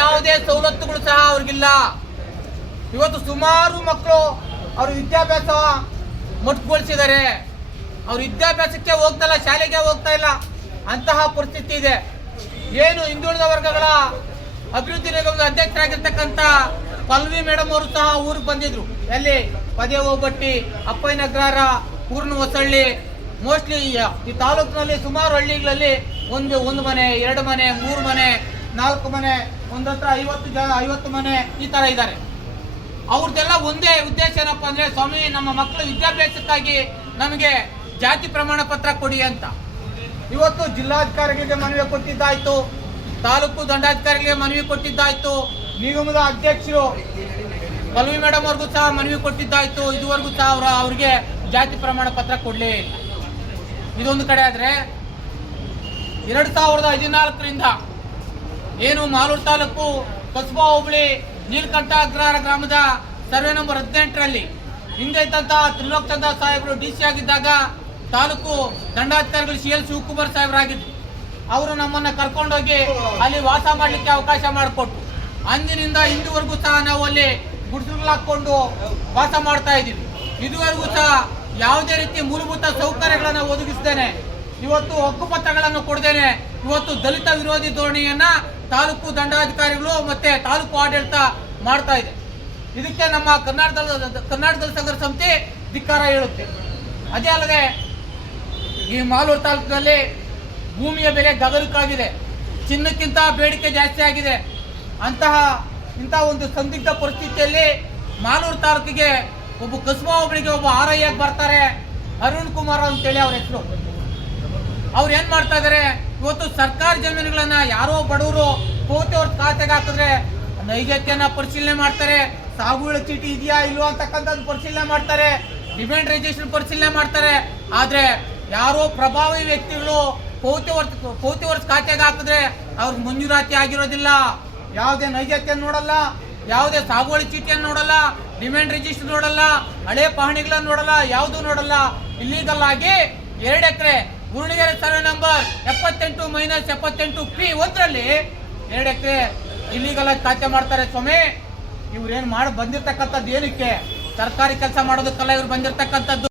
ಯಾವುದೇ ಸವಲತ್ತುಗಳು ಸಹ ಅವ್ರಿಗಿಲ್ಲ. ಇವತ್ತು ಸುಮಾರು ಮಕ್ಕಳು ಅವ್ರ ವಿದ್ಯಾಭ್ಯಾಸ ಮೊಟಕುಗೊಳಿಸಿದ್ದಾರೆ. ಅವ್ರ ವಿದ್ಯಾಭ್ಯಾಸಕ್ಕೆ ಹೋಗ್ತಲ್ಲ, ಶಾಲೆಗೆ ಹೋಗ್ತಾ ಇಲ್ಲ, ಅಂತಹ ಪರಿಸ್ಥಿತಿ ಇದೆ. ಏನು ಹಿಂದುಳಿದ ವರ್ಗಗಳ ಅಭಿವೃದ್ಧಿ ನಿಗಮದ ಅಧ್ಯಕ್ಷರಾಗಿರ್ತಕ್ಕಂಥ ಪಲ್ವಿ ಮೇಡಮ್ ಅವರು ಸಹ ಊರಿಗೆ ಬಂದಿದ್ರು. ಎಲ್ಲಿ? ಪದೇ ಹೋಗ್ಬಟ್ಟಿ, ಅಪ್ಪಯ್ಯನಗ್ರಹಾರ, ಪೂರ್ಣ ಹೊಸಳ್ಳಿ, ಮೋಸ್ಟ್ಲಿ ಈ ತಾಲೂಕಿನಲ್ಲಿ ಸುಮಾರು ಹಳ್ಳಿಗಳಲ್ಲಿ ಒಂದು ಮನೆ, 2 ಮನೆ, 3 ಮನೆ, 4 ಮನೆ, ಒಂದತ್ರ 50 ಮನೆ ಈ ತರ ಇದ್ದಾರೆ. ಅವ್ರದ್ದೆಲ್ಲ ಒಂದೇ ಉದ್ದೇಶ ಏನಪ್ಪ ಅಂದ್ರೆ, ಸ್ವಾಮಿ ನಮ್ಮ ಮಕ್ಕಳ ವಿದ್ಯಾಭ್ಯಾಸಕ್ಕಾಗಿ ನಮಗೆ ಜಾತಿ ಪ್ರಮಾಣ ಪತ್ರ ಕೊಡಿ ಅಂತ. ಇವತ್ತು ಜಿಲ್ಲಾಧಿಕಾರಿಗಳಿಗೆ ಮನವಿ ಕೊಟ್ಟಿದ್ದಾಯ್ತು, ತಾಲೂಕು ದಂಡಾಧಿಕಾರಿಗಳಿಗೆ ಮನವಿ ಕೊಟ್ಟಿದ್ದಾಯ್ತು, ನಿಗಮದ ಅಧ್ಯಕ್ಷರು ಪಲ್ವಿ ಮೇಡಮ್ ಅವ್ರಿಗೂ ಸಹ ಮನವಿ ಕೊಟ್ಟಿದ್ದಾಯ್ತು. ಇದುವರೆಗೂ ಸಹ ಅವ್ರಿಗೆ ಜಾತಿ ಪ್ರಮಾಣ ಪತ್ರ ಕೊಡಲೇ ಇಲ್ಲ. ಇದೊಂದು ಕಡೆ ಆದ್ರೆ 2014ರಿಂದ ಏನು ಮಾಲೂರು ತಾಲೂಕು ಕಸ್ಬಾ ಹೋಬಳಿ ನೀಲಕಂಠ ಅಗ್ರಹಾರ ಗ್ರಾಮದ ಸರ್ವೆ ನಂಬರ್ 18ರಲ್ಲಿ ಹಿಂದೆ ಇದ್ದಂತಹ ತ್ರಿಲೋಕಚಂದ್ರ ಸಾಹೇಬರು DC ಆಗಿದ್ದಾಗ ತಾಲೂಕು ದಂಡಾಧಿಕಾರಿಗಳು CL ಶಿವಕುಮಾರ್ ಸಾಹೇಬರಾಗಿದ್ರು. ಅವರು ನಮ್ಮನ್ನ ಕರ್ಕೊಂಡೋಗಿ ಅಲ್ಲಿ ವಾಸ ಮಾಡಲಿಕ್ಕೆ ಅವಕಾಶ ಮಾಡಿಕೊಟ್ರು. ಅಂದಿನಿಂದ ಇಂದುವರೆಗೂ ಸಹ ನಾವು ಅಲ್ಲಿ ಗುಡಿಸಲು ಹಾಕೊಂಡು ವಾಸ ಮಾಡ್ತಾ ಇದ್ದೀವಿ. ಇದುವರೆಗೂ ಸಹ ಯಾವುದೇ ರೀತಿ ಮೂಲಭೂತ ಸೌಕರ್ಯಗಳನ್ನು ಒದಗಿಸಿದ್ದೇನೆ, ಇವತ್ತು ಹಕ್ಕುಪತ್ರಗಳನ್ನು ಕೊಡದೇನೆ ಇವತ್ತು ದಲಿತ ವಿರೋಧಿ ಧೋರಣೆಯನ್ನ ತಾಲೂಕು ದಂಡಾಧಿಕಾರಿಗಳು ಮತ್ತೆ ತಾಲೂಕು ಆಡಳಿತ ಮಾಡ್ತಾ ಇದೆ. ಇದಕ್ಕೆ ನಮ್ಮ ಕರ್ನಾಟಕ ಸಂಘರ್ಷ ಸಮಿತಿ ಧಿಕ್ಕಾರ ಹೇಳುತ್ತೆ. ಅದೇ ಅಲ್ಲದೆ ಈ ಮಾಲೂರು ತಾಲೂಕಿನಲ್ಲಿ ಭೂಮಿಯ ಬೆಲೆ ಗಗನಕ್ಕಾಗಿದೆ, ಚಿನ್ನಕ್ಕಿಂತ ಬೇಡಿಕೆ ಜಾಸ್ತಿ ಆಗಿದೆ. ಇಂತಹ ಒಂದು ಸಂದಿಗ್ಧ ಪರಿಸ್ಥಿತಿಯಲ್ಲಿ ಮಾಲೂರು ತಾಲೂಕಿಗೆ ಒಬ್ಬ ಕಸ್ಬಾ ಒಬ್ಬರಿಗೆ ಒಬ್ಬ RI ಬರ್ತಾರೆ, ಅರುಣ್ ಕುಮಾರ್ ಅಂತೇಳಿ ಅವ್ರ ಹೆಸರು. ಅವ್ರು ಏನ್ ಮಾಡ್ತಾ ಇದಾರೆ, ಇವತ್ತು ಸರ್ಕಾರಿ ಜಮೀನುಗಳನ್ನ ಯಾರೋ ಬಡವರು ಕೋತಿ ಅವ್ರ ಖಾತೆಗೆ ಹಾಕಿದ್ರೆ ನೈಜತೆಯನ್ನ ಪರಿಶೀಲನೆ ಮಾಡ್ತಾರೆ, ಸಾಗುವಳಿ ಚೀಟಿ ಇದೆಯಾ ಇಲ್ವಾ ಅಂತಕ್ಕಂಥದ್ದು ಪರಿಶೀಲನೆ ಮಾಡ್ತಾರೆ, ಡಿಮ್ಯಾಂಡ್ ರಿಜಿಸ್ಟ್ರೇಷನ್ ಪರಿಶೀಲನೆ ಮಾಡ್ತಾರೆ. ಆದ್ರೆ ಯಾರೋ ಪ್ರಭಾವಿ ವ್ಯಕ್ತಿಗಳು ಪೌತಿ ವರ್ಷ ಖಾತೆಗೆ ಹಾಕಿದ್ರೆ ಅವ್ರಿಗೆ ಮಂಜೂರಾತಿ ಆಗಿರೋದಿಲ್ಲ. ಯಾವುದೇ ನೈಜತೆಯನ್ನು ನೋಡಲ್ಲ, ಯಾವುದೇ ಸಾಗುವಳಿ ಚೀಟಿಯನ್ನು ನೋಡಲ್ಲ, ಡಿಮ್ಯಾಂಡ್ ರಿಜಿಸ್ಟರ್ ನೋಡಲ್ಲ, ಹಳೆ ಪಹಣಿಗಳನ್ನು ನೋಡಲ್ಲ, ಯಾವುದೂ ನೋಡಲ್ಲ. ಇಲ್ಲೀಗಲ್ ಆಗಿ 2 ಎಕರೆ ಗುರುಣಿಗೆರೆ ಸರ್ವೆ ನಂಬರ್ 78-78P 1ರಲ್ಲಿ 2 ಎಕರೆ ಇಲ್ಲೀಗಲ್ ಆಗಿ ಖಾತೆ ಮಾಡ್ತಾರೆ. ಸ್ವಾಮಿ, ಇವ್ರೇನ್ ಮಾಡಿ ಬಂದಿರ್ತಕ್ಕಂಥದ್ದು ಏನಕ್ಕೆ? ಸರ್ಕಾರಿ ಕೆಲಸ ಮಾಡೋದಕ್ಕೆಲ್ಲ ಇವ್ರು ಬಂದಿರ್ತಕ್ಕಂಥದ್ದು.